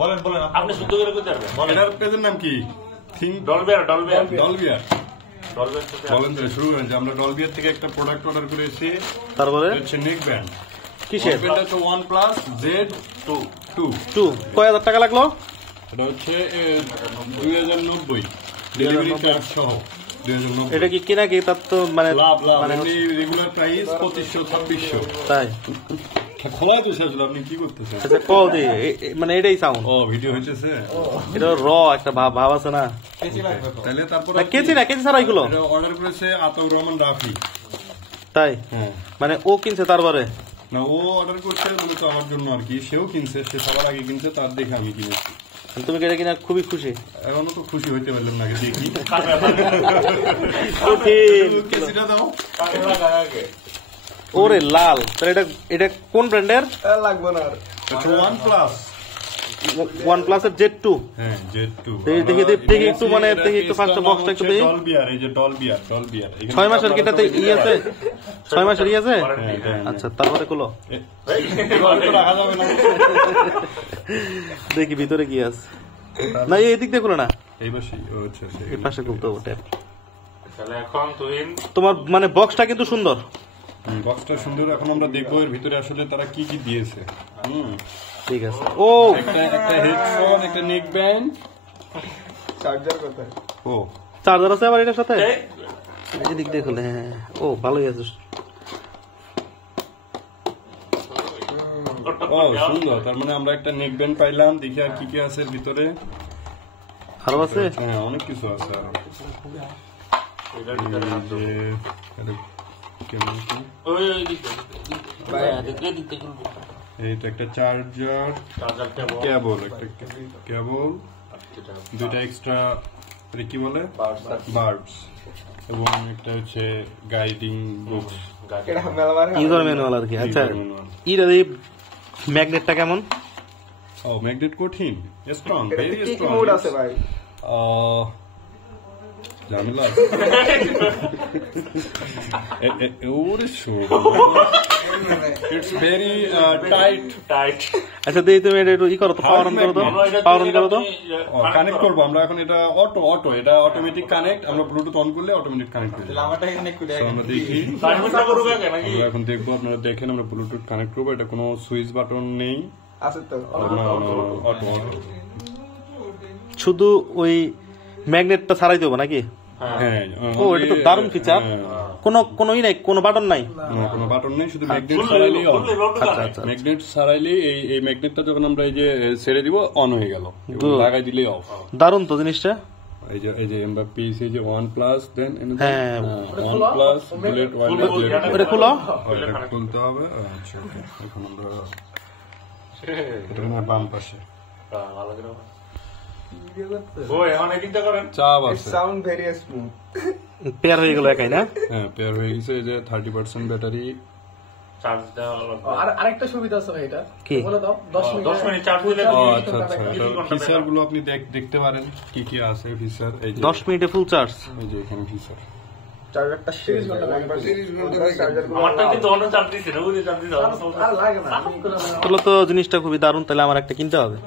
বলেন বলেন আপনি শুদ্ধ করে কইতে পারবেন বলেন এটার পেজের নাম কি থিং ডলবিয়ার বলেন তো শুরু করেন যে আমরা ডলবিয়ার থেকে একটা প্রোডাক্ট অর্ডার করেছি তারপরে হচ্ছে নেক ব্যান্ড কিসের এটা তো OnePlus Z2 কয় হাজার টাকা লাগলো এটা হচ্ছে 2090 ডেলিভারি চার্জ সহ এটা কি কিনা কি তার তো মানে রেগুলার প্রাইস 2500-2600 তাই খোলা তো শেষ হলো আপনি কি করতেছেন আচ্ছা কল দি মানে এটাই সাউন্ড ও ভিডিও হইতেছে এটা র একটা ভাব আছে না কেজি লাগবে তো তাহলে তারপর কেজি ছাড়া এগুলো এটা অর্ডার করেছে আতাউর রহমান রাফি তাই হ্যাঁ মানে ও কিনছে তারপরে না ও অর্ডার করছে মানে তো আমার জন্য আর কি সেও কিনছে সে সবার আগে কিনছে তার দেখে আমি কিনেছি তুমি এটা কিনা খুবই খুশি এখনো তো খুশি হইতে পারলাম না দেখি কেজিটা দাও ওরে লাল এটা কোন ব্র্যান্ডের লাগবে না OnePlus এর Z2 হ্যাঁ Z2 দেখি একটু মানে দেখি একটু ফার্স্ট বক্সটা একটু দেখি ডলবিয়ার এই যে ডলবিয়ার 6 মাসের কিটাতে আছে 6 মাসের আছে আচ্ছা তারপরে কলো রাখা যাবে না দেখি ভিতরে কি আছে না এই দিক দেখো না এই পাশে আচ্ছা এই পাশে খুলতে হবে তাহলে এখন তোমার মানে বক্সটা কিন্তু সুন্দর বক্সটা সুন্দর এখন আমরা দেখবো এর ভিতরে আসলে তারা কি কি দিয়েছে ঠিক আছে ও একটা হেডফোন একটা নেক ব্যান্ড চার্জার কোথায় ও চার্জার আছে আবার এটার সাথে এদিক দেখলে হ্যাঁ ও ভালোই আছে ও সুন্দর তার মানে আমরা একটা নেক ব্যান্ড পাইলাম দেখি আর কি কি আছে এর ভিতরে আরো আছে হ্যাঁ অনেক কিছু আছে এইটা একটা চার্জার কেবল দুইটা এক্সট্রা কি বলে বার্বস এবং একটা হচ্ছে গাইডিং বুকস ইউজার ম্যানুয়াল আর কি আচ্ছা এই ম্যাগনেটটা কেমন ও ম্যাগনেট কঠিন স্ট্রং ভেরি স্ট্রং মোড আছে ভাই ঝামেলা ওরে শো ইটস ভেরি টাইট আচ্ছা দেই তুমি এটা ই করো তো পাওয়ার অন করো তো কানেক্ট করব আমরা এখন এটা অটো এটা অটোমেটিক কানেক্ট আমরা ব্লুটুথ অন করলে অটোমেটিক কানেক্ট হয়ে যাবে আমারটা কানেক্ট করে আমরা দেখি টাইমারটা করব নাকি আমরা এখন দেখব আপনারা দেখেন আমরা ব্লুটুথ কানেক্ট করব এটা কোনো সুইচ বাটন নেই আছে তো অটো শুধু ওই ম্যাগনেটটা ছাড়াই দেব নাকি হ্যাঁ ও এটা তো দারুণ ফিচার কোনো নাই কোনো বাটন নাই কোনো বাটন নেই শুধু ম্যাগনেট ছাড়াইলেই অন আচ্ছা ম্যাগনেট ছাড়াইলেই এই ম্যাগনেটটা যখন আমরা এই যে ছেড়ে দিব অন হয়ে গেল লাগাই দিলেই অফ দারুণ তো জিনিসটা এই যে আমরা পিসি যে OnePlus দেন হ্যাঁ OnePlus বুলেট এটা খোলো এটা খুলতে হবে আচ্ছা এখন আমরা এটা না বাম পাশে ভালো করে পেয়ার হয়ে গেল একাই না হ্যাঁ পেয়ার হয়ে গেছে এই যে 30% ব্যাটারি চার্জ দেওয়া আর আরেকটা সুবিধা আছে ভাই এটা কি বলে দাও 10 মিনিট চার্জ দিলে আচ্ছা ফিচার গুলো আপনি দেখতে পারেন কি কি আছে ফিচার এই যে 10 মিনিটে ফুল চার্জ এই যে এখানে ফিচার চার্জারটা 30 ঘন্টা চার্জার আমারটা কিন্তু অন্য চার্জ দিছে না ওই চার্জ দিছে আর লাগে না তাহলে তো জিনিসটা খুবই দারুণ তাহলে আমার একটা কিনতে হবে